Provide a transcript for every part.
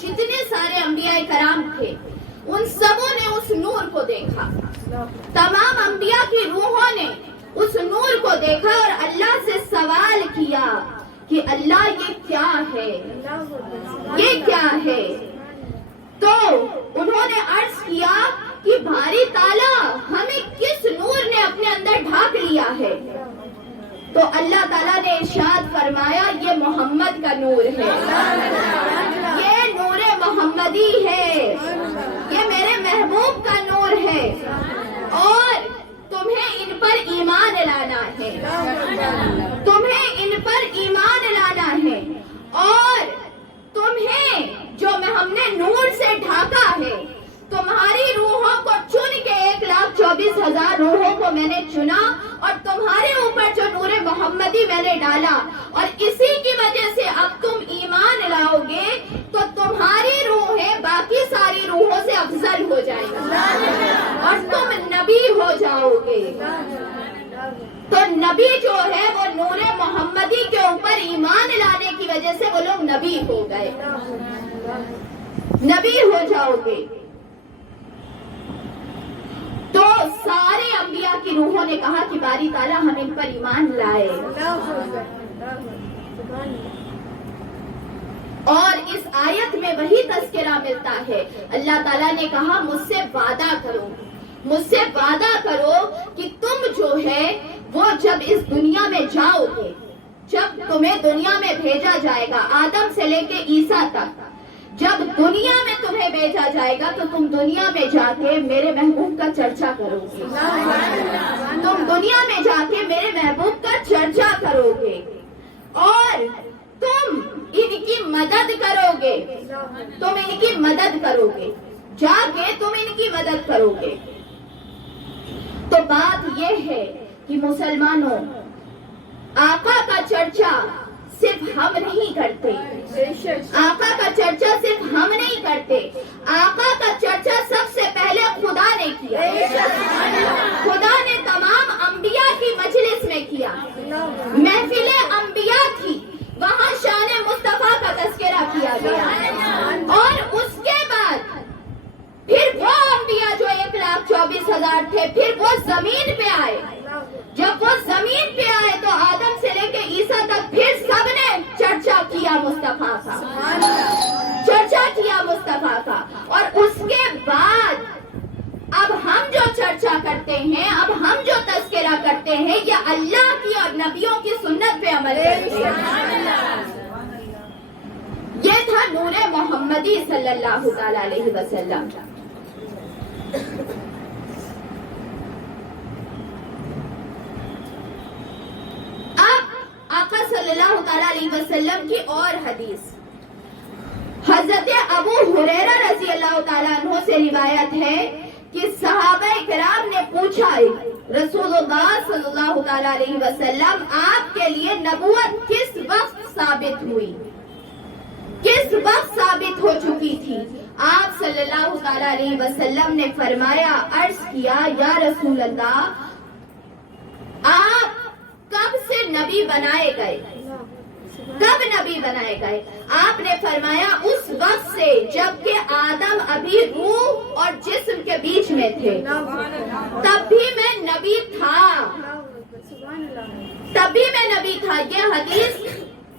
جتنے سارے انبیاء کرام تھے ان سبوں نے اس نور کو دیکھا. تمام انبیاء کی روحوں نے اس نور کو دیکھا اور اللہ سے سوال کیا کہ اللہ یہ کیا ہے, یہ کیا ہے. تو انہوں نے عرض کیا کہ بھاری تعالیٰ ہمیں کس نور نے اپنے اندر ڈھانپ لیا ہے. تو اللہ تعالیٰ نے ارشاد فرمایا یہ محمد کا نور ہے, یہ نور محمدی ہے, یہ میرے محبوب کا نور ہے اور تمہیں ان پر ایمان لانا ہے, تمہیں ان پر ایمان لانا ہے. اور تمہیں جو ہم نے نور سے ڈھانکا ہے, تمہاری روحوں کو چن کے 1,24,000 روحوں کو میں نے چنا اور تمہارے اوپر جو نور محمدی میں نے ڈالا, اور اسی کی وجہ سے اب تم ایمان لاؤ گے تو تمہاری روحیں باقی ساری روحوں سے افضل ہو جائیں گی اور تم نبی ہو جاؤ گے. تو نبی جو ہے وہ نور محمدی کے اوپر ایمان لانے کی وجہ سے وہ لوگ نبی ہو گئے, نبی ہو جاؤ گے. تو سارے انبیاء کی روحوں نے کہا کہ باری تعالیٰ ہم ان پر ایمان لائے. اور اس آیت میں وہی تذکرہ ملتا ہے. اللہ تعالیٰ نے کہا مجھ سے وعدہ کرو, مجھ سے وعدہ کرو کہ تم جو ہے وہ جب اس دنیا میں جاؤ گے, جب تمہیں دنیا میں بھیجا جائے گا آدم سے لے کے عیسیٰ تک, جب دنیا میں تمہیں بھیجا جائے گا تو تم دنیا میں جا کے میرے محبوب کا چرچا کرو گے, تم دنیا میں جا کے میرے محبوب کا چرچا کرو گے اور تم ان کی مدد کرو گے, تم ان کی مدد کرو گے, جا کے تم ان کی مدد کرو گے. تو بات یہ ہے کہ مسلمانوں آقا کا چرچا صرف ہم نہیں کرتے, آقا کا چرچا صرف ہم نہیں کرتے, آقا کا چرچا سب سے پہلے خدا نے کیا, خدا نے تمام انبیاء کی مجلس میں کیا, محفل انبیاء تھی, وہاں شان مصطفیٰ کا تذکرہ کیا گیا. اور اس کے بعد پھر وہ انبیاء جو 1,24,000 تھے پھر وہ زمین پہ آئے. جب وہ زمین پہ آئے تو آدم سے لے کے عیسیٰ تک پھر سب نے چرچا کیا مصطفیٰ کا, چرچا کیا مصطفیٰ کا. اور اس کے بعد اب ہم جو چرچا کرتے ہیں, اب ہم جو تذکرہ کرتے ہیں, یہ اللہ کی اور نبیوں کی سنت پہ عمل کرتے ہیں. یہ تھا نور محمدی صلی اللہ تعالی علیہ وسلم. آقا صلی اللہ تعالی علیہ وسلم کی اور حدیث, حضرت ابو ہریرہ رضی اللہ تعالیٰ عنہ سے روایت ہے کہ صحابہ کرام نے پوچھا رسول اللہ صلی اللہ تعالی علیہ وسلم آپ کے لیے نبوت کس وقت ثابت ہوئی, کس وقت ثابت ہو چکی تھی. آپ صلی اللہ تعالی علیہ وسلم نے فرمایا, عرض کیا یا رسول اللہ آپ کب سے نبی بنائے گئے, کب نبی بنائے گئے؟ آپ نے فرمایا اس وقت سے جب کہ آدم ابھی روح اور جسم کے بیچ میں تھے, تب بھی میں نبی تھا, تب بھی میں نبی تھا. یہ حدیث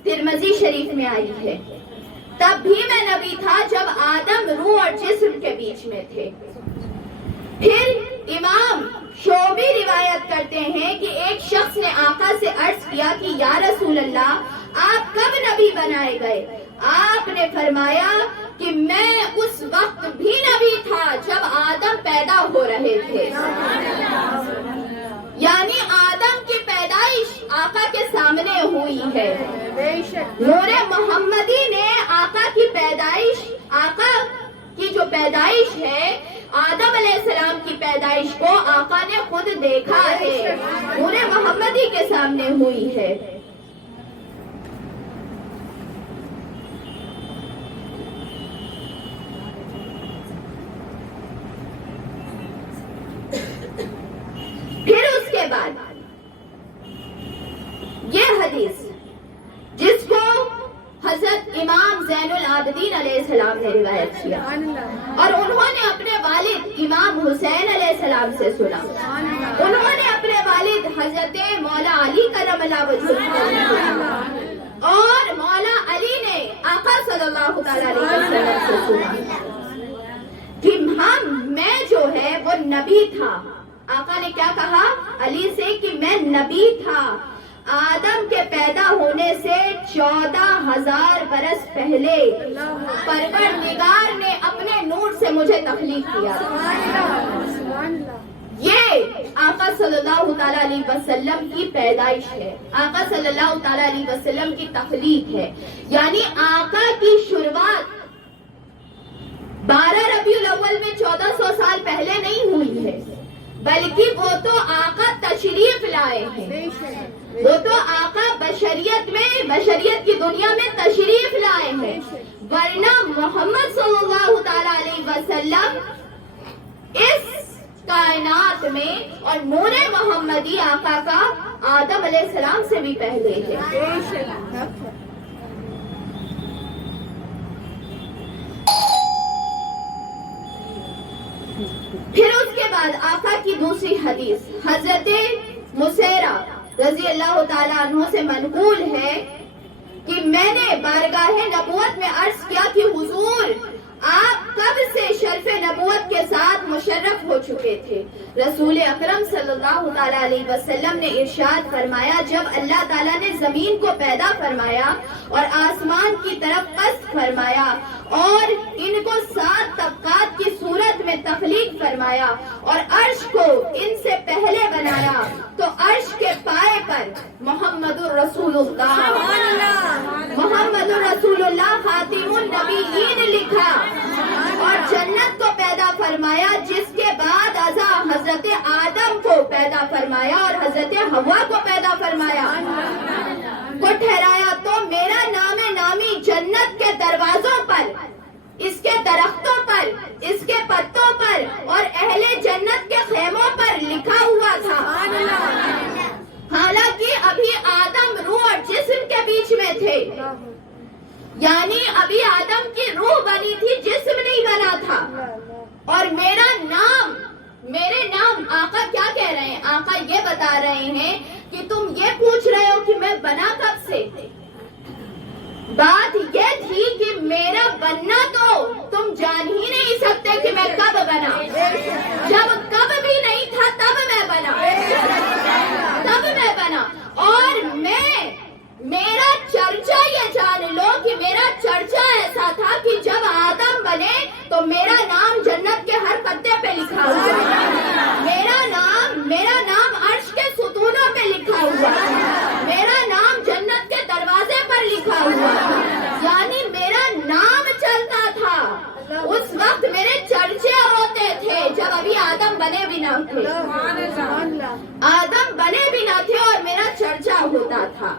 ترمذی شریف میں آئی ہے. تب بھی میں نبی تھا جب آدم روح اور جسم کے بیچ میں تھے. پھر امام شعبی روایت کرتے ہیں کہ ایک شخص نے آقا سے عرض کیا کہ یا رسول اللہ آپ کب نبی بنائے گئے؟ آپ نے فرمایا کہ میں اس وقت بھی نبی تھا جب آدم پیدا ہو رہے تھے. یعنی آدم کی پیدائش آقا کے سامنے ہوئی ہے. نور محمدی نے آقا کی پیدائش, آقا کی جو پیدائش ہے آدم علیہ السلام کی پیدائش کو آقا نے خود دیکھا ہے, نور محمدی کے سامنے ہوئی ہے. نے روایت کیا اور انہوں نے اپنے والد امام حسین علیہ السلام سے سنا. انہوں نے اپنے والد حضرت مولا علی کرم اللہ وجہہ اور مولا علی نے آقا صلی اللہ تعالی علیہ وسلم سے سنا کہ میں جو ہے وہ نبی تھا. آقا نے کیا کہا علی سے کہ میں نبی تھا. آدم کے پیدا ہونے سے 14,000 برس پہلے پروردگار نے اپنے نور سے مجھے تخلیق کیا. یہ آقا صلی اللہ تعالی علیہ وسلم کی پیدائش ہے, آقا صلی اللہ تعالی علیہ وسلم کی تخلیق ہے. یعنی آقا کی شروعات 12 ربیع الاول میں 1400 سال پہلے نہیں ہوئی ہے, بلکہ وہ تو آقا تشریف لائے ہیں. وہ تو آقا بشریت کی دنیا میں تشریف لائے ہیں, ورنہ محمد صلی اللہ تعالی علیہ وسلم اس کائنات میں اور نور محمدی آقا کا آدم علیہ السلام سے بھی پہلے ہے. پھر اس کے بعد آقا کی دوسری حدیث حضرت مسیرہ رضی اللہ تعالیٰ عنہ سے منقول ہے کہ میں نے بارگاہ نبوت میں عرض کیا کہ حضور آپ کب سے شرف نبوت کے ساتھ مشرف ہو چکے تھے. رسول اکرم صلی اللہ تعالیٰ علیہ وسلم نے ارشاد فرمایا جب اللہ تعالیٰ نے زمین کو پیدا فرمایا اور آسمان کی طرف قصد فرمایا اور ان کو 7 طبقات کی صورت میں تخلیق فرمایا اور عرش کو ان سے پہلے بنایا تو عرش کے پائے پر محمد الرسول اللہ خاتم النبیین لکھا اور جنت کو پیدا فرمایا, جس کے بعد ازا حضرت آدم کو پیدا فرمایا اور حضرت حوا کو پیدا فرمایا کو ٹھہرایا. تو میرا نام نامی جنت کے دروازوں پر, اس کے درختوں پر, اس کے پتوں پر اور اہل جنت کے خیموں پر لکھا ہوا تھا. حالانکہ ابھی آدم روح اور جسم کے بیچ میں تھے, یعنی ابھی آدم کی روح بنی تھی, جسم نہیں بنا تھا. اور میرے نام آقا کیا کہہ رہے ہیں؟ آقا یہ بتا رہے ہیں کہ تم یہ پوچھ رہے ہو کہ میں بنا کب سے. بات یہ تھی کہ میرا بننا تو تم جان ہی نہیں سکتے کہ میں کب بنا. جب کب بھی نہیں تھا تب میں بنا. اور میرا چرچا یہ جان لو کہ میرا چرچا ایسا تھا کہ جب آدم بنے تو میرا نام جنت کے ہر پتے پہ لکھا ہوا, میرا نام عرش کے ستونوں پہ لکھا ہوا, میرا نام جنت کے دروازے پر لکھا ہوا. یعنی میرا نام چلتا تھا. اس وقت میرے چرچے ہوتے تھے جب ابھی آدم بنے بھی نہ تھے. آدم بنے بھی نہ تھے اور میرا چرچا ہوتا تھا.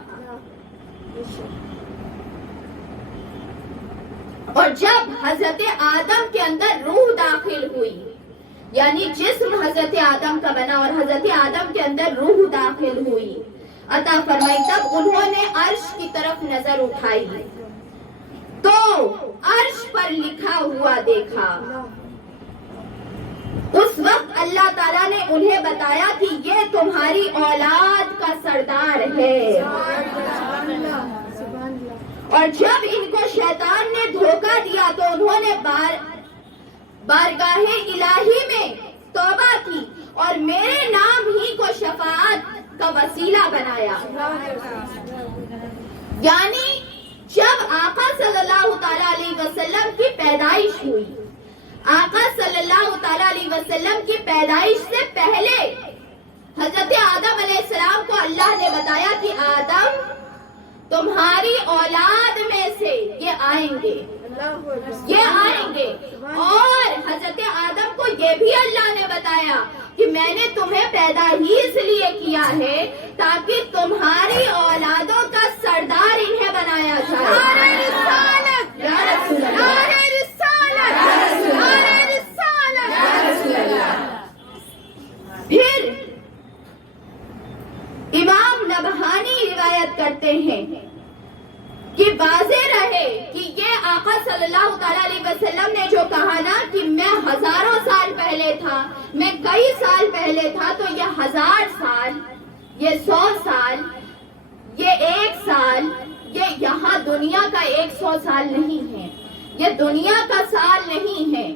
اور جب حضرت آدم کے اندر روح داخل ہوئی, یعنی جسم حضرت آدم کا بنا اور حضرت آدم کے اندر روح داخل ہوئی, عطا فرمائی, تب انہوں نے عرش کی طرف نظر اٹھائی تو عرش پر لکھا ہوا دیکھا. اس وقت اللہ تعالیٰ نے انہیں بتایا کہ یہ تمہاری اولاد کا سردار ہے. اور جب ان کو شیطان نے دھوکہ دیا تو انہوں نے بارگاہ الہی میں توبہ کی اور میرے نام ہی کو شفاعت کا وسیلہ بنایا. یعنی جب آقا صلی اللہ تعالی علیہ وسلم کی پیدائش ہوئی, آقا صلی اللہ تعالی علیہ وسلم کی پیدائش سے پہلے حضرت آدم علیہ السلام کو اللہ نے بتایا کہ آدم تمہاری اولاد میں سے یہ آئیں گے. اور حضرت آدم کو یہ بھی اللہ نے بتایا کہ میں نے تمہیں پیدا ہی اس لیے کیا ہے تاکہ تمہاری اولادوں کا سردار انہیں بنایا جائے. پھر امام نبہانی روایت کرتے ہیں کہ واضح رہے کہ یہ آقا صلی اللہ تعالی علیہ وسلم کئی سال پہلے تھا تو یہ 1000 سال، یہ 100 سال، یہ 1 سال، یہ یہاں دنیا کا 100 سال نہیں ہے، یہ دنیا کا سال نہیں ہے۔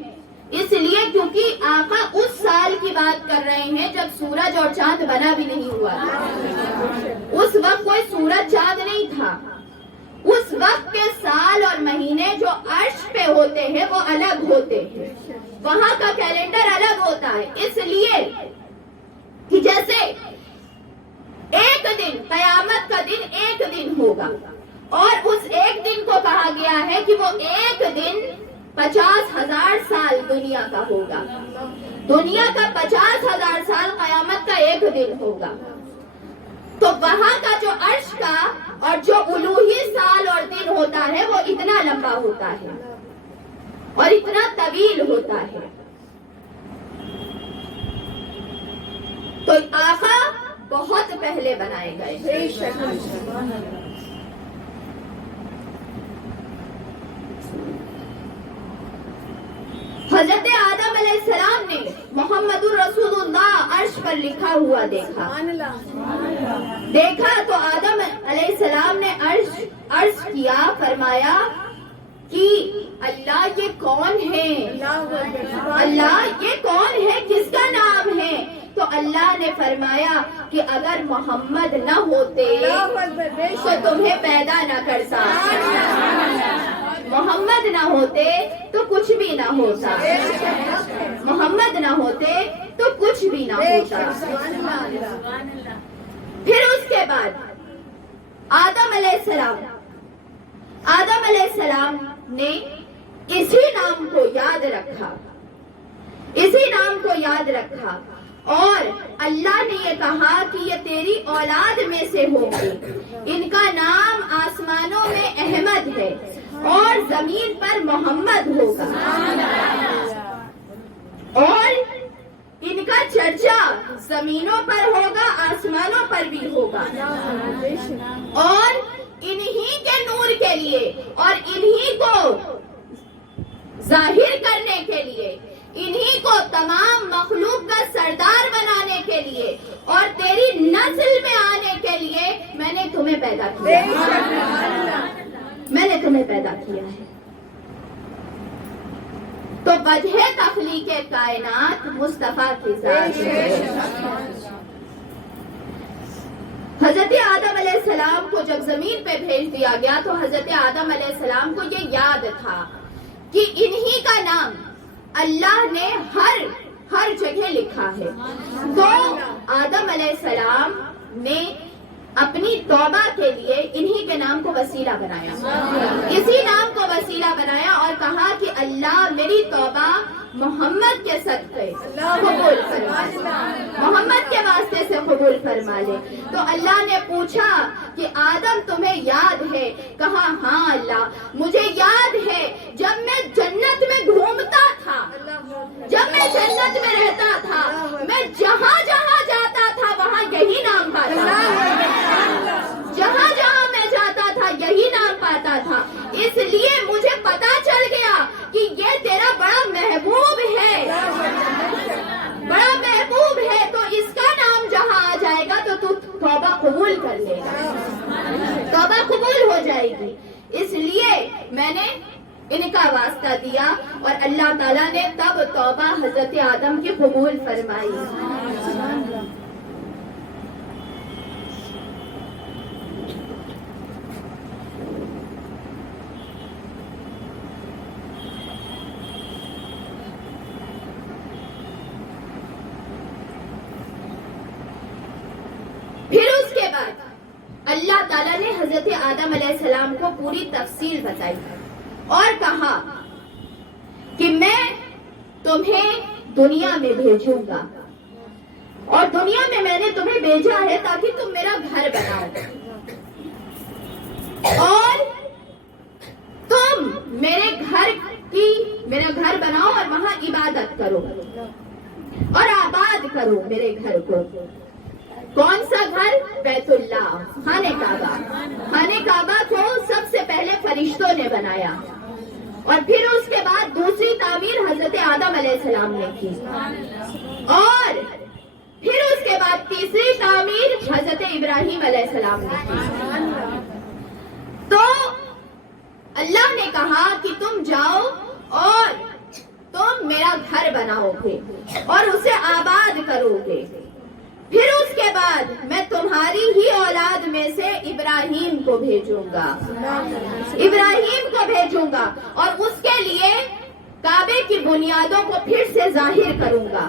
اس لیے کیونکہ آقا اس سال کی بات کر رہے ہیں جب سورج اور چاند بنا بھی نہیں ہوا تھا۔ اس وقت کوئی سورج چاند نہیں تھا۔ اس وقت کے سال اور مہینے جو عرش پہ ہوتے ہیں وہ الگ ہوتے ہیں، وہاں کا کیلنڈر الگ ہوتا ہے۔ اس لیے کہ جیسے ایک دن، قیامت کا دن ایک دن ہوگا، اور اس ایک دن کو کہا گیا ہے کہ وہ ایک دن 50,000 سال دنیا کا ہوگا۔ دنیا کا 50,000 سال قیامت کا ایک دن ہوگا۔ تو وہاں کا جو عرش کا اور جو الوہی سال اور دن ہوتا ہے وہ اتنا لمبا ہوتا ہے اور اتنا طویل ہوتا ہے۔ تو آقا بہت پہلے بنائے گئے۔ حضرت آدم علیہ السلام نے محمد الرسول اللہ عرش پر لکھا ہوا دیکھا تو آدم علیہ السلام نے عرض کیا، فرمایا کہ اللہ یہ کون ہے؟ اللہ یہ کون ہے؟ کس کا نام ہے؟ تو اللہ نے فرمایا کہ اگر محمد نہ ہوتے تو تمہیں پیدا نہ کرتا، محمد نہ ہوتے تو کچھ بھی نہ ہوتا، محمد نہ ہوتے تو کچھ بھی نہ ہوتا۔ پھر اس کے بعد آدم علیہ السلام نے اسی نام کو یاد رکھا اور اللہ نے یہ کہا کہ یہ تیری اولاد میں سے ہوگی، ان کا نام آسمانوں میں احمد ہے اور زمین پر محمد ہوگا، اور ان کا چرچا زمینوں پر ہوگا، آسمانوں پر بھی ہوگا، اور انہی کے نور کے لیے اور انہی کو ظاہر کرنے کے لیے، انہی کو تمام مخلوق کا سردار بنانے کے لیے اور تیری نسل میں آنے کے لیے میں نے تمہیں پیدا کیا ہے۔ تو وجہ تخلیق کائنات مصطفیٰ کی ذات ہے۔ حضرت آدم علیہ السلام کو جب زمین پہ بھیج دیا گیا تو حضرت آدم علیہ السلام کو یہ یاد تھا کہ انہی کا نام اللہ نے ہر جگہ لکھا ہے۔ تو آدم علیہ السلام نے اپنی توبہ کے لیے انہی کے نام کو وسیلہ بنایا، اسی نام کو وسیلہ بنایا اور کہا کہ اللہ میری توبہ محمد کے صدقے قبول فرما لے، محمد کے واسطے سے قبول فرما لے۔ تو اللہ نے پوچھا کہ آدم تمہیں یاد ہے؟ کہا ہاں اللہ مجھے یاد ہے، جب میں جنت میں گھومتا تھا، جب میں جنت میں رہتا تھا، میں جہاں جہاں جاتا تھا وہاں یہی نام پاتا تھا، جہاں جہاں میں جاتا تھا یہی نام پاتا تھا، اس لیے مجھے پتا چل گیا کہ یہ تیرا بڑا محبوب ہے، بڑا محبوب ہے، تو اس کا نام جہاں آ جائے گا تو تو توبہ قبول کر لے گا، توبہ قبول ہو جائے گی۔ اس لیے میں نے ان کا واسطہ دیا اور اللہ تعالیٰ نے تب توبہ حضرت آدم کی قبول فرمائی۔ پھر اس کے بعد اللہ تعالیٰ نے حضرت آدم علیہ السلام کو پوری تفصیل بتائی اور کہا کہ میں تمہیں دنیا میں بھیجوں گا اور دنیا میں میں نے تمہیں بھیجا ہے تاکہ تم میرا گھر بناؤ اور تم میرا گھر بناؤ اور وہاں عبادت کرو اور آباد کرو میرے گھر کو۔ کون سا گھر؟ بیت اللہ، خانہ کعبہ۔ خانہ کعبہ کو سب سے پہلے فرشتوں نے بنایا اور پھر اس کے بعد دوسری تعمیر حضرت آدم علیہ السلام نے کی، اور بعد تیسری تعمیر حضرت ابراہیم علیہ السلام نے کی. تو اللہ نے کہا کہ تم جاؤ اور تم میرا گھر بناؤ گے اور اسے آباد کرو گے. پھر اس کے بعد میں تمہاری ہی اولاد میں سے ابراہیم کو بھیجوں گا اور اس کے لیے کعبے کی بنیادوں کو پھر سے ظاہر کروں گا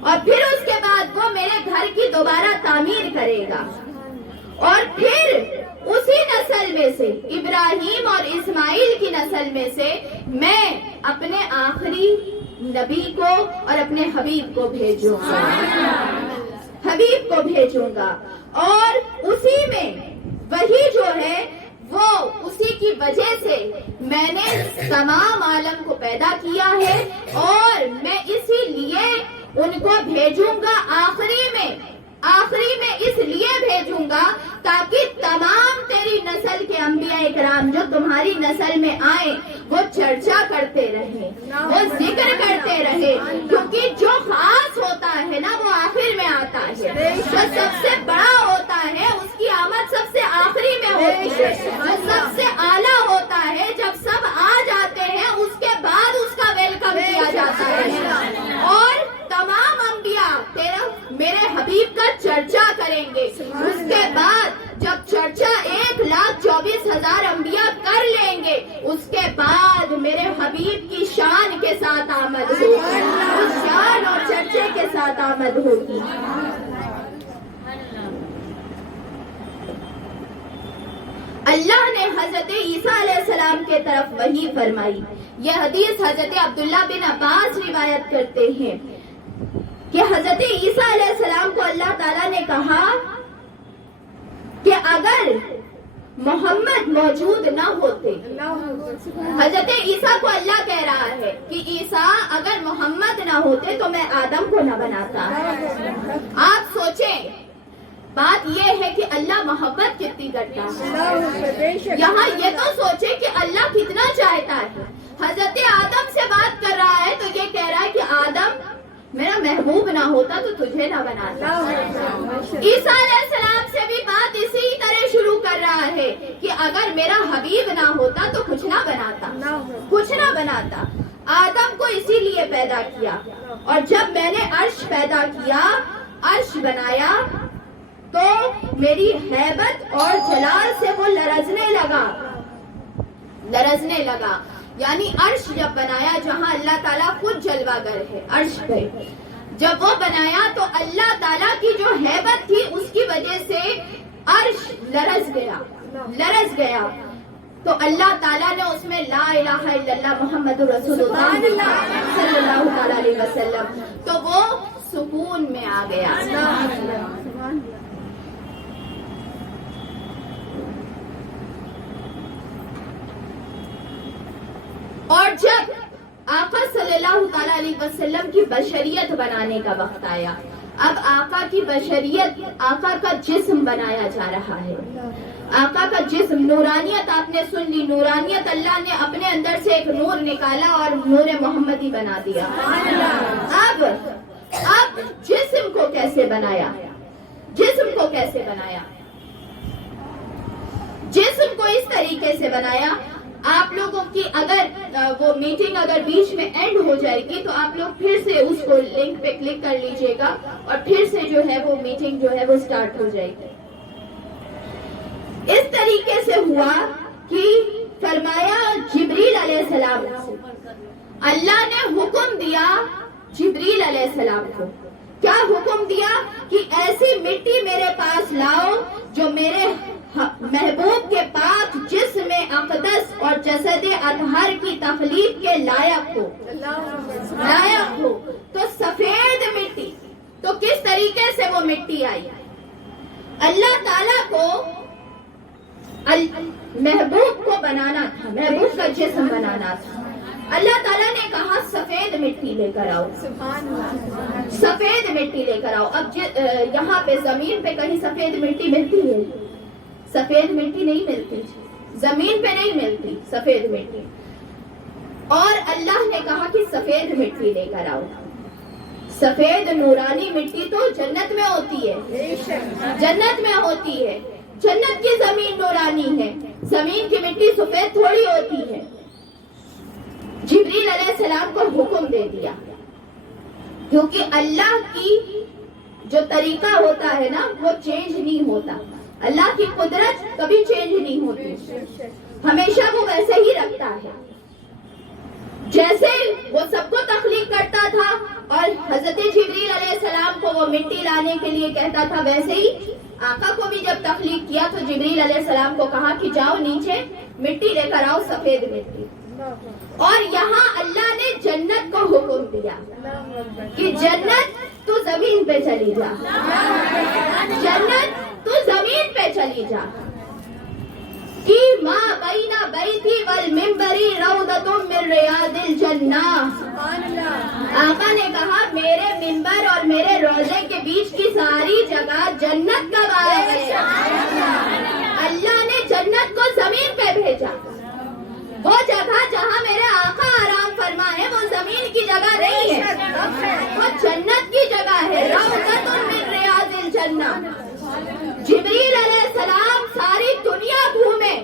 اور پھر اس کے بعد وہ میرے گھر کی دوبارہ تعمیر کرے گا. اور پھر اسی نسل میں سے ابراہیم اور اسماعیل کی نسل میں سے میں اپنے آخری نبی کو اور اپنے حبیب کو بھیجوں گا اور اسی میں وہی جو ہے وہ اسی کی وجہ سے میں نے تمام عالم کو پیدا کیا ہے اور میں اسی لیے ان کو بھیجوں گا آخری میں اس لیے بھیجوں گا تاکہ تمام تیری نسل کے انبیاء اکرام جو تمہاری نسل میں آئے وہ چرچا کرتے رہے, وہ ذکر کرتے رہے, کیونکہ جو خاص ہوتا ہے نا وہ آخر میں آتا ہے, جو سب سے بڑا ہوتا ہے اس کی آمد سب سے آخری میں ہوتی ہے, جو سب سے اعلیٰ ہوتا ہے جب سب آ جاتے ہیں اس کے بعد اس کا ویلکم کیا جاتا ہے. اور تمام انبیاء میرے حبیب کا چرچا کریں گے. اس کے بعد جب چرچا 1,24,000 انبیاء کر لیں گے اس کے بعد میرے حبیب کی شان کے ساتھ آمد ہوگی, اس شان اور چرچے کے ساتھ آمد ہوگی. اللہ نے حضرت عیسیٰ علیہ السلام کے طرف وحی فرمائی. یہ حدیث حضرت عبداللہ بن عباس روایت کرتے ہیں کہ حضرت عیسیٰ علیہ السلام کو اللہ تعالیٰ نے کہا کہ اگر محمد موجود نہ ہوتے, حضرت عیسیٰ کو اللہ کہہ رہا ہے کہ عیسیٰ اگر محمد نہ ہوتے تو میں آدم کو نہ بناتا. آپ سوچیں, بات یہ ہے کہ اللہ محبت کتنی کرتا ہے. یہاں یہ تو سوچیں کہ اللہ کتنا چاہتا ہے. حضرت آدم سے بات کر رہا ہے تو یہ کہہ رہا ہے کہ آدم میرا محبوب نہ ہوتا تو تجھے نہ بناتا. عیسیٰ علیہ السلام سے بھی بات اسی طرح شروع کر رہا ہے کہ اگر میرا حبیب نہ ہوتا تو کچھ نہ بناتا. آدم کو اسی لیے پیدا کیا اور جب میں نے عرش پیدا کیا, عرش بنایا تو میری ہیبت اور جلال سے وہ لرزنے لگا. یعنی عرش جب بنایا جہاں اللہ تعالیٰ خود جلوہ گر ہے, عرش پہ جب وہ بنایا تو اللہ تعالیٰ کی جو ہیبت تھی اس کی وجہ سے عرش لرز گیا. تو اللہ تعالیٰ نے اس میں لا الہ الا اللہ محمد رسول اللہ صلی اللہ علیہ وسلم, تو وہ سکون میں آ گیا. اور جب آقا صلی اللہ تعالیٰ علیہ وسلم کی بشریت بنانے کا وقت آیا, اب آقا کی بشریت, آقا کا جسم بنایا جا رہا ہے. آقا کا جسم, نورانیت آپ نے سن لی, نورانیت اللہ نے اپنے اندر سے ایک نور نکالا اور نور محمدی بنا دیا. اب جسم کو کیسے بنایا, جسم کو اس طریقے سے بنایا. آپ لوگوں کی اگر وہ میٹنگ اگر بیچ میں اینڈ ہو جائے گی تو آپ لوگ پھر سے اس کو لنک پہ کلک کر لیجئے گا اور پھر سے جو ہے وہ میٹنگ جو ہے وہ سٹارٹ ہو جائے گی. اس طریقے سے ہوا کہ فرمایا جبریل علیہ السلام سے, اللہ نے حکم دیا جبریل علیہ السلام کو. کیا حکم دیا کہ ایسی مٹی میرے پاس لاؤ جو میرے محبوب کے پاک جسم اقدس اور جسد اطہر کی تخلیق کے لائق ہو. تو سفید مٹی, تو کس طریقے سے وہ مٹی آئی؟ اللہ تعالیٰ کو محبوب کو بنانا تھا, محبوب کا جسم بنانا تھا. اللہ تعالیٰ نے کہا سفید مٹی لے کر آؤ, سفید مٹی لے کر آؤ. اب یہاں پہ زمین پہ کہیں سفید مٹی ملتی ہے؟ سفید مٹی نہیں ملتی, زمین پہ نہیں ملتی سفید مٹی. اور اللہ نے کہا کہ سفید مٹی لے کر آؤ. سفید نورانی مٹی تو جنت میں ہوتی ہے، جنت میں ہوتی ہے، جنت کی زمین نورانی ہے، زمین کی مٹی سفید تھوڑی ہوتی ہے۔ جبریل علیہ السلام کو حکم دے دیا، کیونکہ اللہ کی جو طریقہ ہوتا ہے نا وہ چینج نہیں ہوتا، اللہ کی قدرت کبھی چینج نہیں ہوتی، ہمیشہ وہ ویسے ہی رکھتا ہے۔ جیسے وہ سب کو تخلیق کرتا تھا اور حضرت جبریل علیہ السلام کو وہ مٹی لانے کے لیے کہتا تھا، ویسے ہی آقا کو بھی جب تخلیق کیا تو جبریل علیہ السلام کو کہا کہ جاؤ نیچے مٹی لے کر آؤ، سفید مٹی۔ اور یہاں اللہ نے جنت کو حکم دیا کہ جنت تو زمین پہ چلی جا، جنت تو زمین پہ چلی جا۔ کی ماں بین بیتی والمنبری روضۃ من ریاض الجنہ۔ آقا نے کہا میرے منبر اور میرے روضے کے بیچ کی ساری جگہ جنت کا باغ ہے۔ اللہ نے جنت کو زمین پہ بھیجا، وہ جگہ جہاں میرے آقا آرام فرمائے وہ زمین کی جگہ نہیں ہے، وہ جنت کی جگہ ہے، روضۃ من ریاض الجنہ۔ جبریل علیہ السلام ساری دنیا گھومے،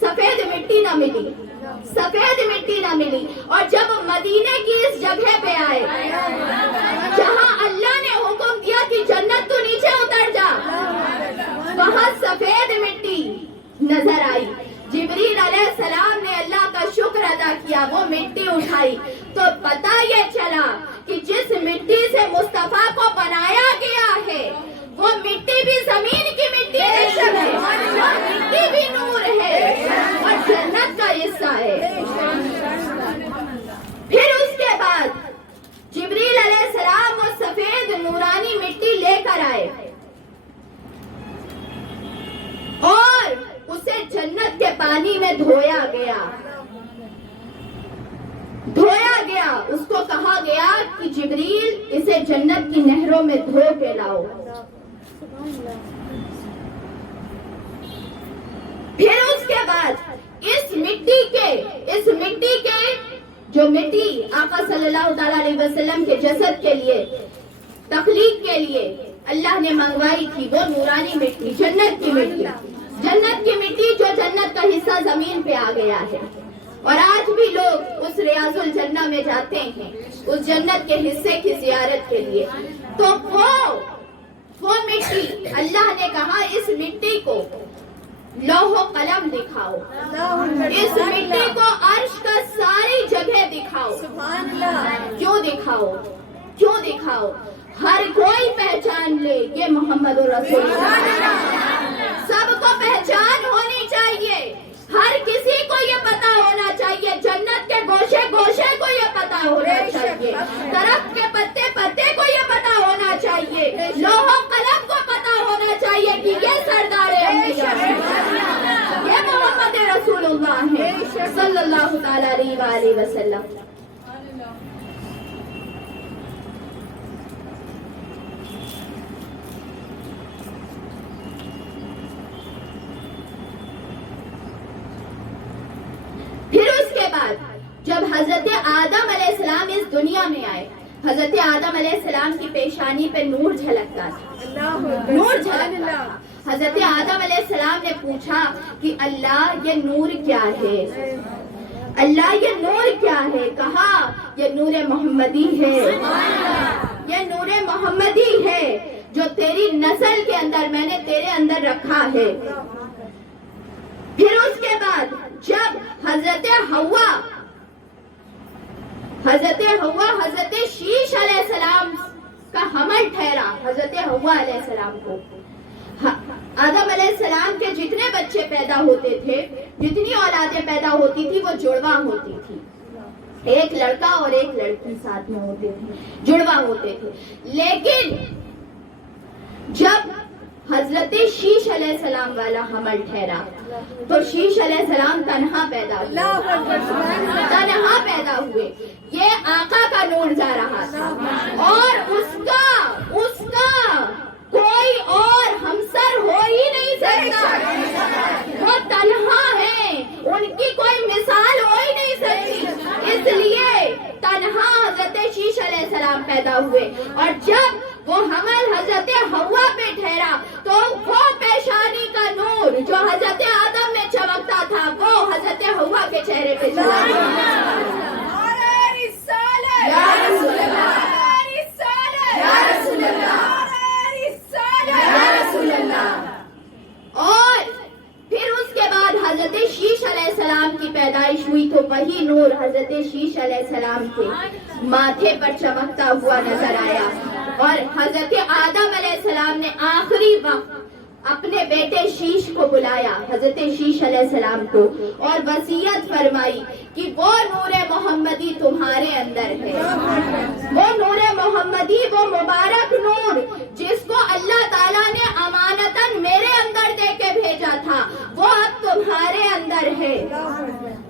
سفید مٹی نہ ملی، سفید مٹی نہ ملی، اور جب مدینے کی اس جگہ پہ آئے جہاں اللہ نے حکم دیا کہ جنت تو نیچے اتر جا، وہاں سفید مٹی نظر آئی۔ جبریل علیہ السلام نے اللہ کا شکر ادا کیا، وہ مٹی اٹھائی تو پتہ یہ چلا کہ جس مٹی سے مصطفیٰ کو بنایا گیا ہے وہ مٹی بھی زمین کی مٹی ہے، وہ مٹی بھی نور ہے اور جنت کا حصہ ہے۔ پھر اس کے بعد جبریل علیہ السلام وہ سفید نورانی مٹی لے کر آئے اور اسے جنت کے پانی میں دھویا گیا، دھویا گیا۔ اس کو کہا گیا کہ جبریل اسے جنت کی نہروں میں دھو کے لاؤ۔ پھر اس کے بعد اس مٹی کے جو مٹی آقا صلی اللہ تعالی علیہ وسلم کے جسد کے لیے تخلیق کے لیے اللہ نے منگوائی تھی، وہ نورانی مٹی، جنت کی مٹی، جنت کی مٹی جو جنت کا حصہ زمین پہ آ گیا ہے۔ اور آج بھی لوگ اس ریاض الجنہ میں جاتے ہیں اس جنت کے حصے کی زیارت کے لیے، تو وہ مٹی اللہ نے کہا اس مٹی کو لوح و قلم دکھاؤ، اس مٹی کو عرش کا ساری جگہ دکھاؤ۔ کیوں دکھاؤ؟ کیوں دکھاؤ؟ ہر کوئی پہچان لے یہ محمد رسول اللہ، سب کو پہچان ہونی چاہیے، ہر کسی کو یہ پتا ہونا چاہیے، جنت کے گوشے گوشے کو یہ پتا ہونا چاہیے، درخت کے پتے پتے کو یہ پتا ہونا چاہیے، لوح و قلم کو پتا ہونا چاہیے کہ یہ سردار انبیاء ہے، یہ محمد رسول اللہ ہے صلی اللہ تعالی علیہ وآلہ وسلم۔ پھر اس کے بعد جب حضرت آدم علیہ السلام اس دنیا میں آئے، حضرت آدم علیہ السلام کی پیشانی پہ نور جھلکتا تھا، نور جھلکتا تھا۔ حضرت آدم علیہ السلام نے پوچھا کہ اللہ یہ نور کیا ہے، اللہ یہ نور کیا ہے؟ کہا یہ نور محمدی ہے، یہ نور محمدی ہے جو تیری نسل کے اندر میں نے تیرے اندر رکھا ہے۔ پھر اس کے بعد جب حضرت حوا حضرت شیش علیہ السلام کا حمل ٹھہرا، حضرت حوا علیہ السلام کو آدم علیہ السلام کے جتنے بچے پیدا ہوتے تھے، جتنی اولادیں پیدا ہوتی تھی وہ جڑواں ہوتی تھی، ایک لڑکا اور ایک لڑکی ساتھ میں ہوتے تھے، جڑواں ہوتے تھے۔ لیکن جب حضرت شیش علیہ السلام والا حمل ٹھہرا تو شیش علیہ السلام تنہا پیدا ہوئے، تنہا پیدا ہوئے۔ یہ آقا کا نور جا رہا تھا اور اس کا کوئی اور ہمسر ہو ہی نہیں سکتا، وہ تنہا ہیں، ان کی کوئی مثال ہو ہی نہیں سکتی، اس لیے تنہا حضرت شیش علیہ السلام پیدا ہوئے، اور جب وہ حمل حضرت حوا پہ ٹھہرا تو وہ پیشانی کا نور جو حضرت آدم میں چمکتا تھا وہ حضرت حوا کے چہرے پہ چلا گیا۔ یا رسول اللہ، یا رسول اللہ، یا رسول اللہ۔ اور پھر اس کے بعد حضرت شیش علیہ السلام کی پیدائش ہوئی تو وہی نور حضرت شیش علیہ السلام کے ماتھے پر چمکتا ہوا نظر آیا، اور حضرت آدم علیہ السلام نے آخری وقت اپنے بیٹے شیش کو بلایا، حضرت شیش علیہ السلام کو، اور وصیت فرمائی کہ وہ نور محمدی تمہارے اندر ہے، وہ نور محمدی، وہ مبارک نور جس کو اللہ تعالیٰ نے امانتاً میرے اندر دے کے بھیجا تھا، وہ اب تمہارے اندر ہے،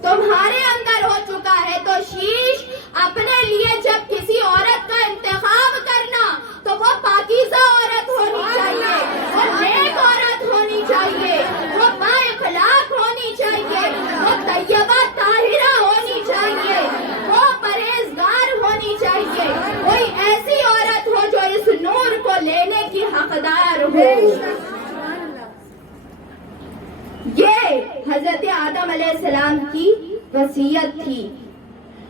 تمہارے اندر ہو چکا ہے۔ تو شیش اپنے لیے جب کسی عورت کا انتخاب کرنا تو وہ پاکیزہ عورت ہونی چاہیے، وہ نیک عورت ہونی چاہیے، وہ با اخلاق ہونی چاہیے، وہ طیبہ طاہرہ ہونی چاہیے، وہ پرہیزگار ہونی چاہیے، کوئی ایسی عورت ہو جو اس نور کو لینے کی حقدار ہو۔ یہ حضرت آدم علیہ السلام کی وصیت تھی،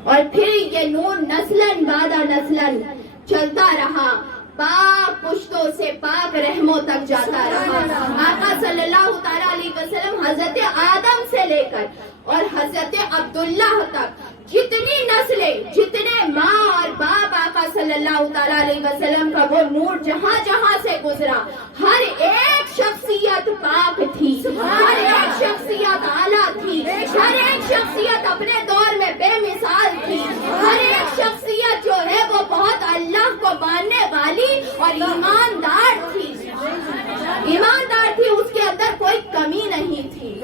اور پھر یہ نور نسلاً بعد نسلاً چلتا رہا، پاک پشتوں سے پاک رحموں تک جاتا رہا۔ آقا صلی اللہ تعالیٰ علیہ وسلم حضرت آدم سے لے کر اور حضرت عبداللہ تک جتنی نسلیں، جتنے ماں اور باپ آقا صلی اللہ تعالیٰ علیہ وسلم کا وہ نور جہاں جہاں سے گزرا، ہر ایک شخصیت پاک تھی، ہر ایک شخصیت اعلیٰ تھی، ہر ایک شخصیت اپنے دور میں بے مثال تھی، ہر ایک شخصیت جو ہے وہ بہت اللہ کو ماننے والی اور ایماندار تھی، ایماندار تھی، اس کے اندر کوئی کمی نہیں تھی،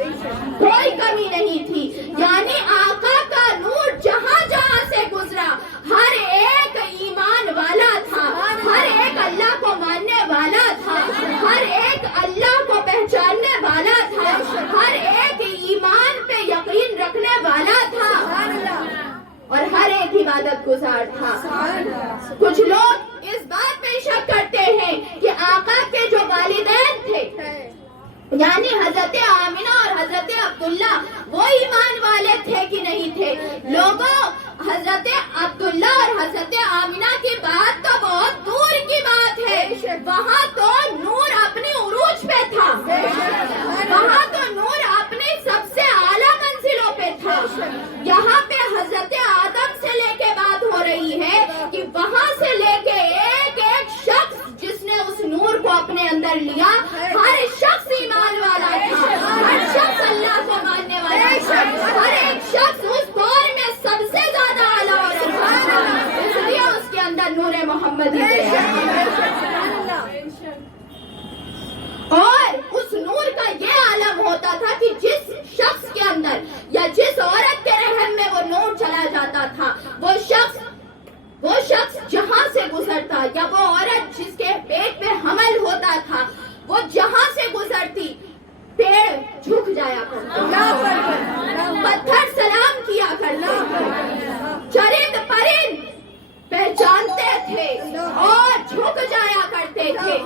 کوئی کمی نہیں تھی۔ یعنی آقا کا نور جہاں جہاں سے گزرا ہر ایک ایمان والا تھا، ہر ایک اللہ کو ماننے والا تھا، ہر ایک اللہ کو پہچاننے والا تھا، ہر ایک ایمان پہ یقین رکھنے والا تھا، اور ہر ایک عبادت گزار تھا۔ کچھ لوگ اس بات پہ شک کرتے ہیں کہ آقا کے جو والدین تھے یعنی حضرت آمینہ اور حضرت عبداللہ وہ ایمان والے تھے کہ نہیں تھے۔ لوگوں، حضرت عبداللہ اور حضرت آمینہ کی بات تو بہت دور کی بات ہے، وہاں تو نور اپنی عروج پہ تھا، وہاں تو نور اپنی سب سے اعلیٰ منزلوں پہ تھا۔ یہاں پہ حضرت آدم سے لے کے بات ہو رہی ہے کہ وہاں سے لے کے ایک ایک شخص جس نے اس نور کو اپنے اندر لیا، ہر شخص ایمان والا تھا، ہر شخص اللہ کو ماننے والا تھا، ہر ایک شخص اس دور میں سب سے زیادہ اعلیٰ عورت تھا، اس لیے اس کے اندر نور محمدی ہے۔ اور اس نور کا یہ عالم ہوتا تھا کہ جس شخص کے اندر یا جس عورت کے رحم میں وہ نور چلا جاتا تھا، وہ شخص جہاں سے گزرتا یا وہ عورت جس کے پیٹ پہ حمل ہوتا تھا وہ جہاں سے گزرتی پیڑ جھک جایا کرتا، پتھر سلام کیا کرتے، چرند پرند پہچانتے تھے اور جھک جایا کرتے تھے۔